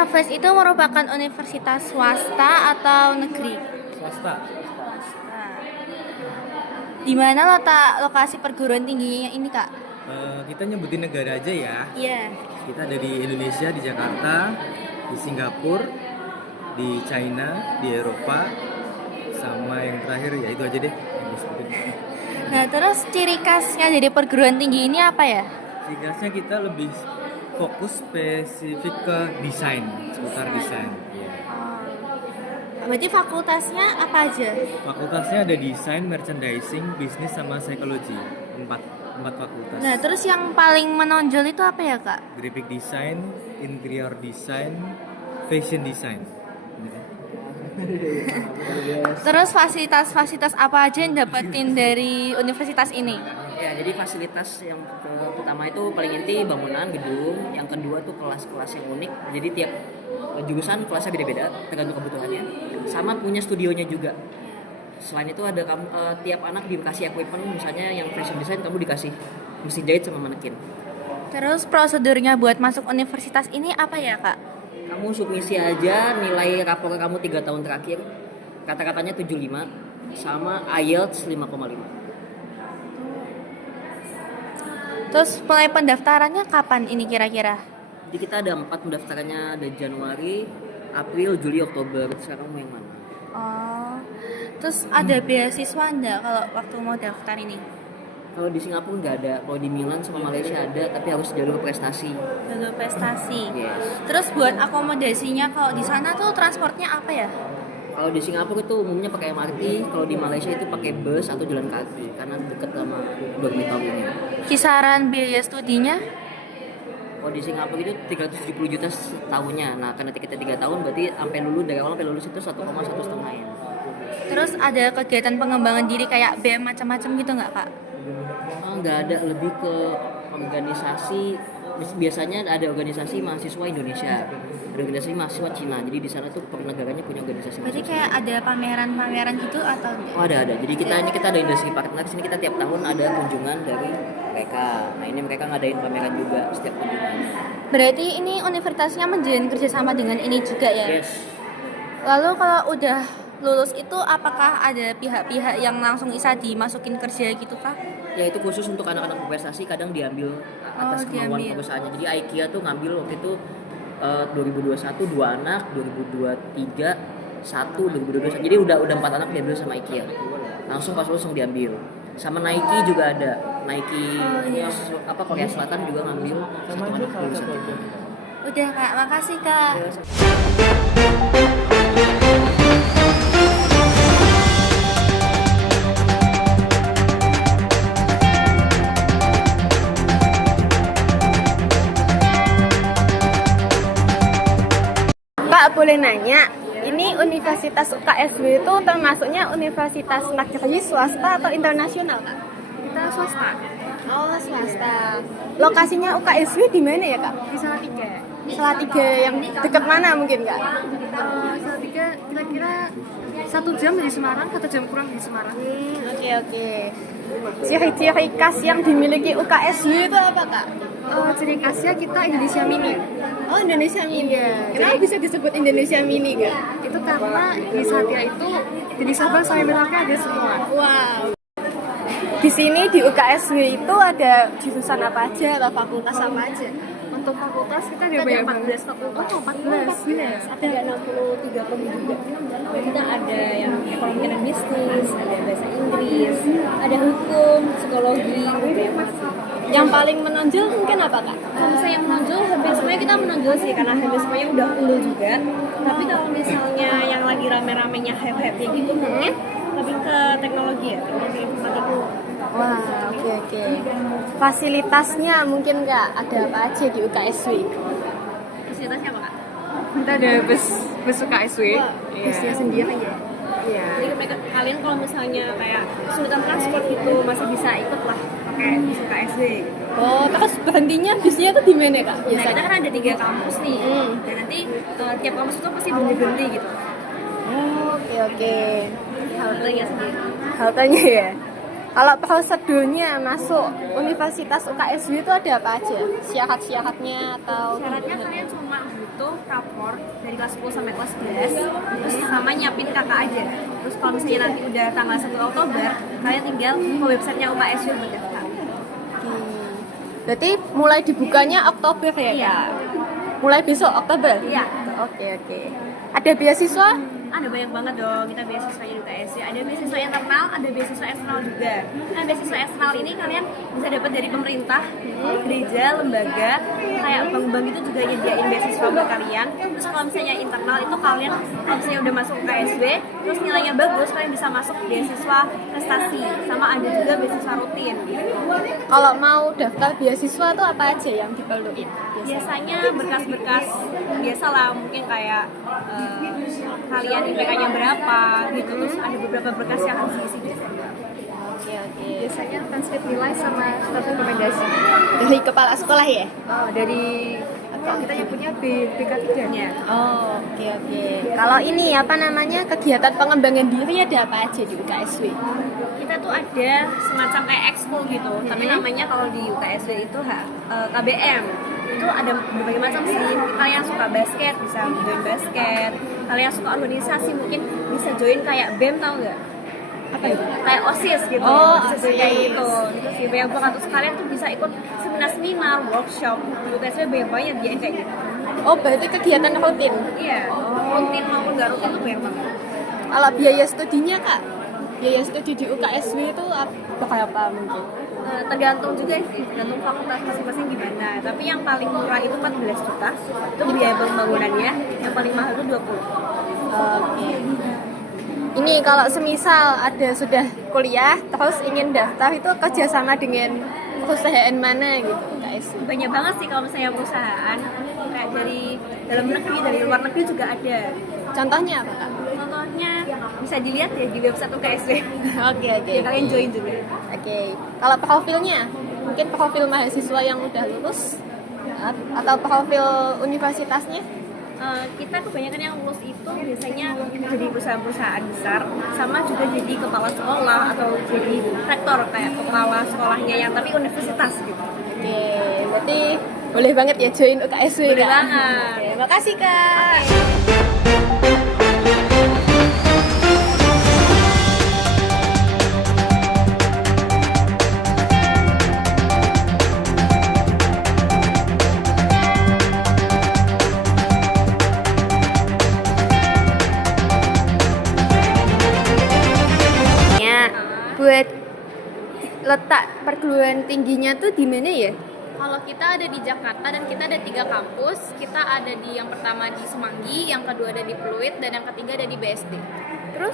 Raffles itu merupakan universitas swasta atau negeri? Swasta. Swasta. Di mana letak lokasi perguruan tingginya ini, Kak? Kita nyebutin negara aja ya. Iya. Kita ada di Indonesia, di Jakarta, di Singapura, di China, di Eropa, sama yang terakhir ya itu aja deh yang disebutin. Nah, terus ciri khasnya dari perguruan tinggi ini apa ya? Ciri khasnya kita lebih fokus spesifik ke desain, seputar desain. Iya. Berarti fakultasnya apa aja? Fakultasnya ada desain, merchandising, bisnis, sama psikologi. Empat fakultas. Nah, terus yang paling menonjol itu apa ya, Kak? Graphic design, interior design, fashion design. Terus fasilitas-fasilitas apa aja yang dapetin dari universitas ini? Ya, jadi fasilitas yang pertama itu paling inti bangunan gedung, yang kedua tuh kelas-kelas yang unik. Jadi tiap jurusan kelasnya beda-beda tergantung kebutuhannya. Sama punya studionya juga. Selain itu ada kamu tiap anak dikasih equipment, misalnya yang fashion design kamu dikasih mesin jahit sama manekin. Terus prosedurnya buat masuk universitas ini apa ya, Kak? Kamu submisi aja nilai rapor kamu 3 tahun terakhir. Kata-katanya 75 sama IELTS 5,5. Terus mulai pendaftarannya kapan ini kira-kira? Jadi kita ada 4 pendaftarannya, ada Januari, April, Juli, Oktober. Sekarang mau yang mana? Oh, terus ada beasiswa enggak kalau waktu mau daftar ini? Kalau di Singapura nggak ada, kalau di Milan sama Malaysia ada, tapi harus jalur prestasi. Jalur prestasi. Yes. Terus buat akomodasinya kalau di sana tuh transportnya apa ya? Kalau di Singapura itu umumnya pakai MRT, kalau di Malaysia itu pakai bus atau jalan kaki karena dekat sama dormitorinya. Kisaran biaya studinya? Kalau di Singapura itu 370 juta setahunnya. Nah, karena tiketnya 3 tahun berarti sampai lulus dari awal sampai lulus itu 1,1 setengah ya. Terus ada kegiatan pengembangan diri kayak BM macam-macam gitu nggak, Kak? Oh, nggak ada, lebih ke organisasi. Biasanya ada organisasi mahasiswa Indonesia, ada organisasi mahasiswa Cina. Jadi di sana tuh per negaranya punya organisasi Berarti mahasiswa. kayak ada pameran-pameran gitu atau enggak? Oh, ada. Jadi kita ada industri partner. Sini kita tiap tahun ada kunjungan dari mereka. Nah, ini mereka ngadain pameran juga setiap kunjungan. Berarti ini universitasnya menjalin kerjasama dengan ini juga ya? Yes. Lalu kalau udah lulus itu apakah ada pihak-pihak yang langsung bisa dimasukin kerja gitu, Kak? Ya, itu khusus untuk anak-anak berprestasi, kadang diambil atas kemauan diambil. perusahaannya. Jadi IKEA tuh ngambil waktu itu 2021 2 anak, 2023 1, 2022. Jadi udah 4 anak diambil sama IKEA. Langsung pas lulus langsung diambil. Sama Nike juga ada. Nike Korea Selatan juga ngambil satu anak lulusan kita. Udah, Kak, makasih, Kak. Kak, boleh nanya, ini Universitas UKSW itu termasuknya universitas negeri, swasta atau internasional, Kak? Kita swasta Oh, swasta. Lokasinya UKSW di mana ya, Kak? di Salatiga. Salatiga yang dekat mana mungkin, Kak? Salatiga kira-kira 1 jam dari Semarang, 1 jam kurang dari Semarang. Oke. Ciri-ciri khas yang dimiliki UKSW itu apa, Kak? Ciri khasnya kita Indonesia Mini. Oh, Indonesia Mini. Kenapa bisa disebut Indonesia Mini, Kak? Itu karena di Salatiga itu dari Sabang sampai Merauke ada semua. Wow. Di sini di UKSW itu ada jurusan apa aja atau fakultas apa aja? Untuk fakultas kita ada banyak 14 fakultas. Oh, 14. Ada 63 prodi juga. Kita ada yang ekonomi dan bisnis, ada bahasa Inggris, ada hukum, psikologi, banyak banget. Yang paling menonjol mungkin apa, Kak? Kalau misalnya yang menonjol, hampir semuanya kita menonjol sih karena hampir semuanya udah unggul juga. Tapi kalau misalnya yang lagi rame-ramenya hype-hype gitu mungkin lebih ke teknologi ya, teknologi informatika. Wah, oke. Fasilitasnya mungkin nggak ada apa aja di UKSW? Fasilitasnya apa, Kak? Kita ada bus UKSW. Busnya sendiri ya? Iya. Jadi mereka kalian kalau misalnya kayak kesulitan transport gitu masih bisa ikut lah pakai bus UKSW. Oh, terus berhentinya busnya tuh di mana, Kak? Nah, kita Biasanya? kan ada 3 kampus nih, dan nanti tiap kampus itu pasti berhenti gitu. Oh, oke. Haltenya sendiri. Haltenya ya? Kalau prosedurnya masuk Universitas UKSW itu ada apa aja? Syarat-syaratnya atau Syaratnya kalian cuma butuh rapor dari kelas 10 sampai kelas 11, terus sama nyiapin kakak aja. Terus kalau misalnya nanti udah tanggal 1 Oktober, kalian tinggal ke websitenya UKSW buat daftar. Berarti mulai dibukanya Oktober ya? Iya. Kak? Mulai besok Oktober? Iya. Oke. Ada beasiswa? Ada banyak banget dong kita beasiswa di UKSW. Ada beasiswa internal, ada beasiswa eksternal juga. Nah, beasiswa eksternal ini kalian bisa dapat dari pemerintah, gereja, lembaga, kayak bank-bank itu juga nyediain beasiswa buat kalian. Terus kalau misalnya internal itu kalian kalau misalnya udah masuk UKSW, terus nilainya bagus, kalian bisa masuk beasiswa prestasi. Sama ada juga beasiswa rutin. Kalau mau daftar beasiswa tuh apa aja yang diperluin? Biasanya berkas-berkas biasalah, mungkin kayak kalian IPK-nya berapa gitu, terus ada beberapa berkas yang harus diisi juga. Oke. Biasanya transkrip nilai sama surat rekomendasi. Dari kepala sekolah ya? Dari kalau kita yang punya BK3-nya. Oh, oke. Kalau ini apa namanya kegiatan pengembangan diri ada apa aja di UKSW? Kita tuh ada semacam kayak ekskul gitu, tapi namanya kalau di UKSW itu KBM. Itu ada berbagai macam sih. Kalian suka basket bisa join basket, kalian suka organisasi mungkin bisa join kayak BEM, tau nggak? Apa itu? Kayak OSIS gitu. Oh, bisa join kayak OSIS. gitu. Itu sih banyak banget. Terus kalian tuh bisa ikut seminar, workshop di UKSW, banyak banget dia kayak gitu. Oh, berarti kegiatan rutin. Iya, rutin maupun nggak rutin tuh banyak banget. Kalau biaya studinya Kak? Biaya studi di UKSW itu berapa mungkin? Tergantung juga sih, tergantung fakultas masing-masing gimana. Tapi yang paling murah itu 14 juta, itu biaya pembangunannya. Yang paling mahal itu 20. Oke. Ini kalau semisal ada sudah kuliah terus ingin daftar itu kerjasama dengan perusahaan mana gitu UKSW? Banyak banget sih kalau misalnya perusahaan, kayak dari dalam negeri, dari luar negeri juga ada. Contohnya apa Kak? Contohnya bisa dilihat ya di website UKSW. Oke. Ya, kalian join juga. Oke. Kalau profilnya, mungkin profil mahasiswa yang udah lulus atau profil universitasnya? Kita kebanyakan yang lulus itu biasanya jadi perusahaan-perusahaan besar, sama juga jadi kepala sekolah atau jadi rektor kayak kepala sekolahnya yang tapi universitas gitu. Oke, berarti boleh banget ya join UKSW Boleh Kak? banget. Oke, makasih Kak. Buat letak perguruan tingginya tuh di mana ya? Kalau kita ada di Jakarta dan kita ada 3 kampus, kita ada di yang pertama di Semanggi, yang kedua ada di Pluit, dan yang ketiga ada di BSD. Terus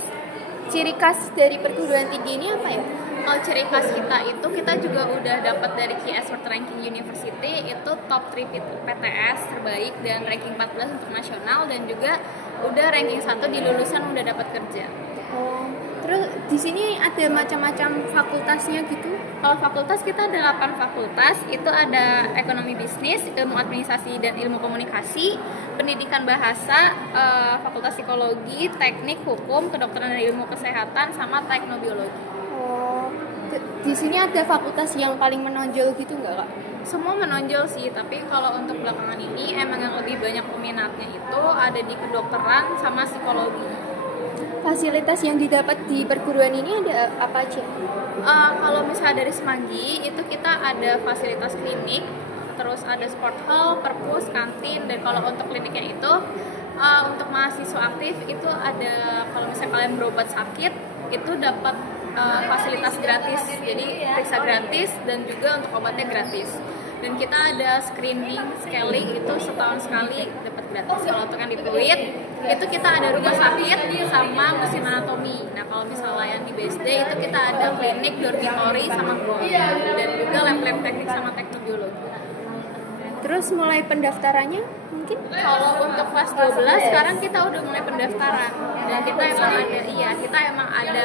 ciri khas dari perguruan tinggi ini apa ya? Kalau ciri khas kita itu kita juga udah dapat dari KS World Ranking University itu top 3 PTS terbaik dan ranking 14 untuk nasional, dan juga udah ranking 1 di lulusan udah dapat kerja. Oh, terus di sini ada macam-macam fakultasnya gitu? Kalau fakultas kita ada 8 fakultas, itu ada ekonomi bisnis, ilmu administrasi dan ilmu komunikasi, pendidikan bahasa, fakultas psikologi, teknik, hukum, kedokteran dan ilmu kesehatan, sama teknobiologi. Oh, di sini ada fakultas yang paling menonjol gitu nggak Kak? Semua menonjol sih, tapi kalau untuk belakangan ini emang yang lebih banyak peminatnya itu ada di kedokteran sama psikologi. Fasilitas yang didapat di perguruan ini ada apa aja? Kalau misalnya dari Semanggi itu kita ada fasilitas klinik, terus ada sport hall, perpus, kantin, dan kalau untuk kliniknya itu untuk mahasiswa aktif itu ada, kalau misalnya kalian berobat sakit itu dapat fasilitas gratis, jadi periksa gratis dan juga untuk obatnya gratis. Dan kita ada screening scaling itu setahun sekali dapat gratis. Kalau untuk yang di Pluit itu kita ada rumah sakit sama mesin anatomi. Nah kalau misalnya yang di BSD itu kita ada klinik, dormitory sama ruang, dan juga lab-lab teknik sama teknobiologi. Terus mulai pendaftarannya mungkin? Kalau untuk kelas 12 sekarang kita udah mulai pendaftaran, dan kita emang ada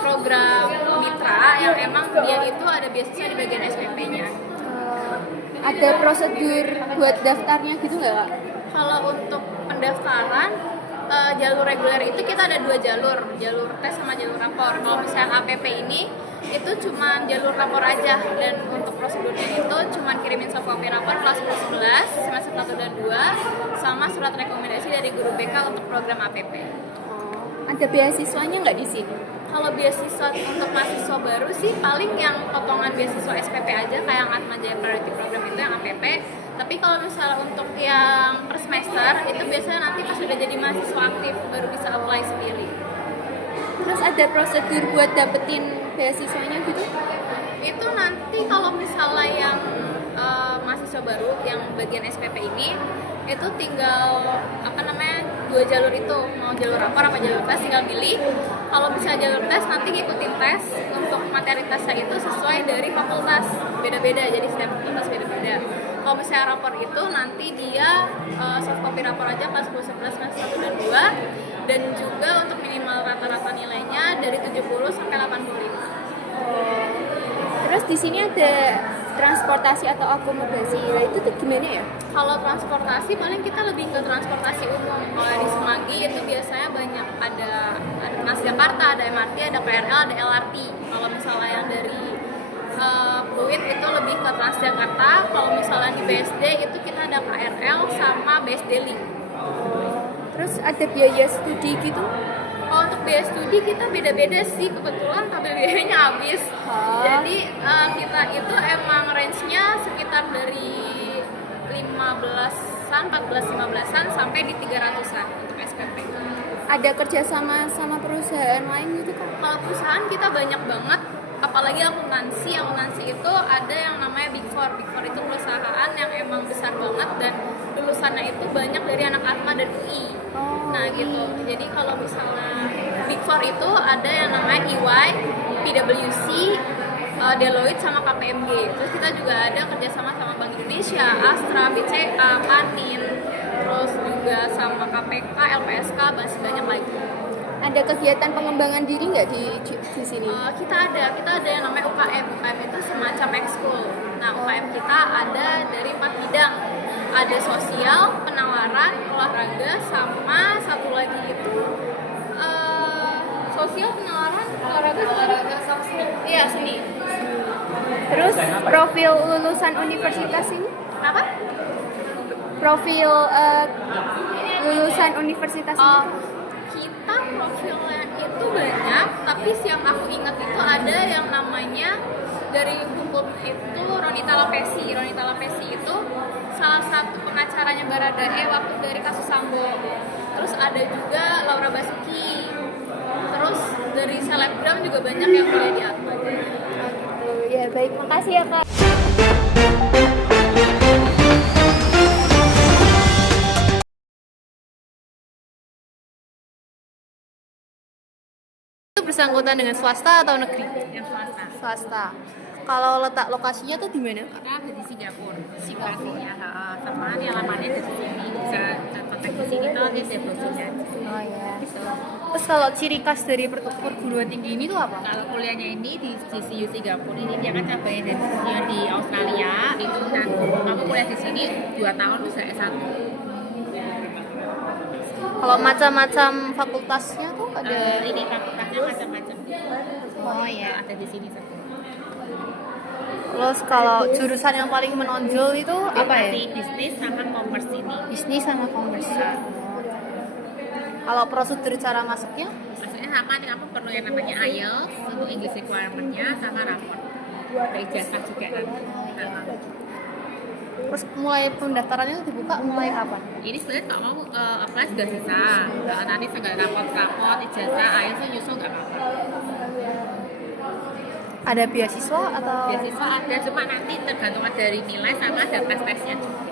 program mitra yang emang dia itu ada beasiswa di bagian SPP-nya. Ada prosedur buat daftarnya gitu nggak Kak? Kalau untuk pendaftaran jalur reguler itu kita ada 2 jalur tes sama jalur rapor. Kalau misalnya APP ini itu cuman jalur rapor aja, dan untuk prosedurnya itu cuman kirimin soft copy rapor kelas 10-11 semester 1 dan 2 sama surat rekomendasi dari guru BK untuk program APP. Ada beasiswanya nggak di sini? Kalau beasiswa untuk mahasiswa baru sih paling yang potongan beasiswa SPP aja kayak yang Atma Jaya Priority Program itu yang APP. Tapi kalau misalnya untuk yang per semester itu biasanya nanti pas sudah jadi mahasiswa aktif baru bisa apply sendiri. Terus ada prosedur buat dapetin beasiswanya gitu? Itu nanti kalau misalnya yang mahasiswa baru yang bagian SPP ini itu tinggal dua jalur itu, mau jalur rapor apa jalur tes, tinggal pilih. Kalau bisa jalur tes nanti ngikutin tes, untuk materi tesnya itu sesuai dari fakultas, beda-beda, jadi setiap fakultas beda-beda. Kalau misalnya rapor itu nanti dia soft copy rapor aja kelas 10-11 semester 1 dan 2, dan juga untuk minimal rata-rata nilainya dari 70 sampai 85. Terus di sini ada transportasi atau akomodasi, nah itu tuh gimana ya? Kalau transportasi paling kita lebih ke transportasi umum. Kalau di Semanggi itu biasanya banyak ada Transjakarta, ada MRT, ada KRL, ada LRT. Kalau misalnya yang dari Pluit itu lebih ke Transjakarta. Kalau misalnya di BSD itu kita ada KRL sama BSD Link. Terus ada biaya studi gitu? Kalau untuk biaya studi kita beda-beda sih, kebetulan tabel biayanya habis. Jadi kita itu emang range-nya sekitar dari 15-an, 14-15-an sampai di 300-an untuk SPP. Ada kerjasama sama perusahaan lain gitu kan? Kalau perusahaan kita banyak banget, apalagi akuntansi itu ada yang namanya Big Four. Big Four itu perusahaan yang emang besar banget dan lulusannya itu banyak dari anak Atma dan UI. Nah gitu, jadi kalau misalnya Big Four itu ada yang namanya EY, PwC, Deloitte sama KPMG. Terus kita juga ada kerjasama sama Bank Indonesia, Astra, BCA, Kanin, terus juga sama KPK, LPSK, masih banyak lagi. Ada kegiatan pengembangan diri nggak di sini? Kita ada yang namanya UKM. UKM itu semacam ekskul. Nah UKM kita ada dari 4 bidang. Ada sosial, penawaran, olahraga, sama satu lagi itu sosial, penawaran, olahraga sama seni. Iya, seni. Terus profil lulusan universitas ini? Apa? Profil lulusan universitas ini? Kita profilnya itu banyak, tapi yang aku ingat itu ada yang namanya dari hukum itu Ronita Lapesi. Ronita Lapesi itu salah satu pengacaranya Baradae waktu dari kasus Sambo. Terus ada juga Laura Basuki. Terus dari selebgram juga banyak yang kuliah di Atma. Gitu. Ya baik, makasih ya Kak. Itu bersangkutan dengan swasta atau negeri? Yang swasta. Swasta. Kalau letak lokasinya tuh di mana? Kita ada di Singapura. Sama alamatnya di sini. Bisa kontak di sini tuh di Sebrosnya. Oh ya. Terus kalau ciri khas dari perguruan tinggi ini tuh apa? Kalau kuliahnya ini di CCU Singapura ini dia kan cabangnya dari di Australia itu, dan kamu kuliah di sini 2 tahun bisa S1. Kalau macam-macam fakultasnya tuh ada Ini fakultasnya macam-macam. Oh ya. Ada di sini semua. Terus kalau jurusan yang paling menonjol itu apa ya? Bisnis sama commerce ini. Bisnis sama commerce. Kalau prosedur cara masuknya? Maksudnya sama nih, kamu perlu yang namanya IELTS untuk English requirement-nya sama rapor. Ijazah juga nanti. Terus mulai pendaftarannya itu dibuka mulai kapan? Ini sebenarnya kalau mau apply sudah bisa. Nanti segala rapor, ijazah, IELTS nyusul nggak apa-apa. Ada beasiswa atau? Beasiswa ada, cuma nanti tergantung dari nilai sama ada tes-tesnya juga.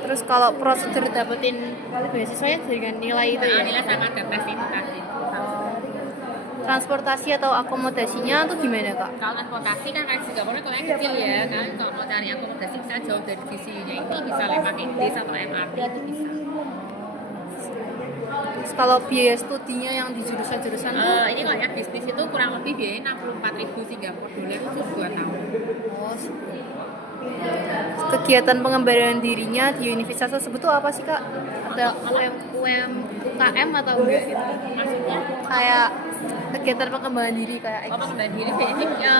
Terus kalau prosedur dapetin beasiswanya dengan nilai itu ya? Nilai sama ada tes itu tadi. Transportasi atau akomodasinya tuh gimana Kak? Kalau transportasi kan kayak Singapura kalian kecil ya kan, kalau mau cari akomodasi bisa jauh dari VCU-nya ini, bisa pakai bis atau MRT itu bisa. Terus kalau biaya studinya yang di jurusan-jurusan tuh? Ini kalau yang bisnis itu kurang lebih biayanya 64.000 Singapura dolar untuk 2 tahun. Oh, Kegiatan pengembangan dirinya di universitas tersebut tuh apa sih Kak? Ada UKM atau enggak gitu? Maksudnya Kayak kegiatan pengembangan diri kayak pengembangan diri biasanya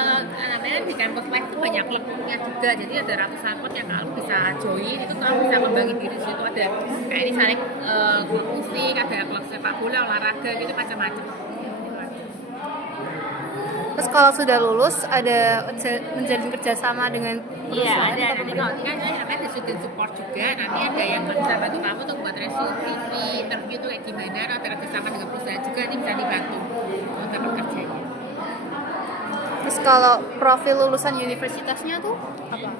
namanya di kampus life itu banyak klubnya juga, jadi ada ratusan klub yang kamu bisa join, itu kamu bisa membangun diri di situ. Ada kayak misalnya klub musik, ada klub sepak bola, olahraga gitu macam-macam. Terus kalau sudah lulus ada menjalin kerjasama dengan Iya, perusahaan ada. atau Nanti kalau kan namanya ada student support juga. Nanti ada yang bisa bantu kamu untuk buat resume, CV, interview tuh kayak gimana. Nanti kerjasama dengan perusahaan juga, nanti bisa dibantu untuk dapat kerjanya. Terus kalau profil lulusan universitasnya tuh apa?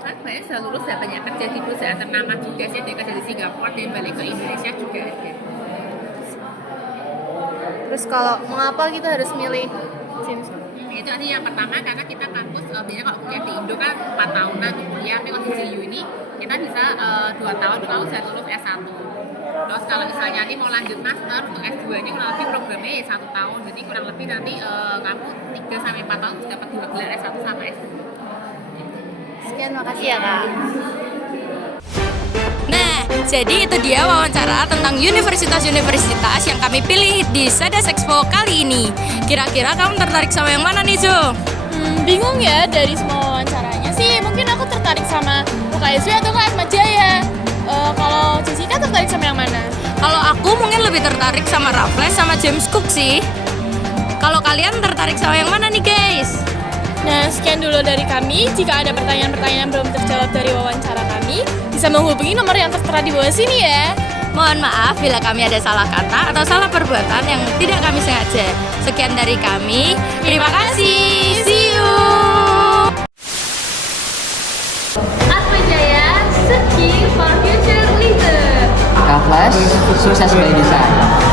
Kan banyak sudah lulus ya, banyak kerja di perusahaan ternama juga sih. Dia kerja di Singapura dan balik ke Indonesia juga ada. Terus kalau mengapa kita harus milih James? Itu nanti yang pertama karena kita kampus biasanya kalau kuliah di Indo kan 4 tahunan kuliah, tapi kalau di CU ini kita bisa 2 tahun kalau sudah lulus S1. Terus kalau misalnya nanti mau lanjut master untuk S2 nya kurang lebih programnya ya 1 tahun, jadi kurang lebih nanti kamu 3-4 tahun bisa dapat 2 gelar S1 sama S2. Sekian, makasih ya Kak. Nah, jadi itu dia wawancara tentang universitas-universitas yang kami pilih di Sadas Expo kali ini. Kira-kira kamu tertarik sama yang mana nih, Jo? Bingung ya dari semua wawancaranya sih. Mungkin aku tertarik sama UKSW atau Atma Jaya. Kalau Jessica tertarik sama yang mana? Kalau aku mungkin lebih tertarik sama Raffles sama James Cook sih. Kalau kalian tertarik sama yang mana nih, guys? Nah, sekian dulu dari kami. Jika ada pertanyaan-pertanyaan belum terjawab dari wawancara kami, bisa menghubungi nomor yang tertera di bawah sini ya. Mohon maaf bila kami ada salah kata atau salah perbuatan yang tidak kami sengaja. Sekian dari kami. Terima kasih. See you. Atma Jaya, searching for future leader. Kaflas, sukses by design.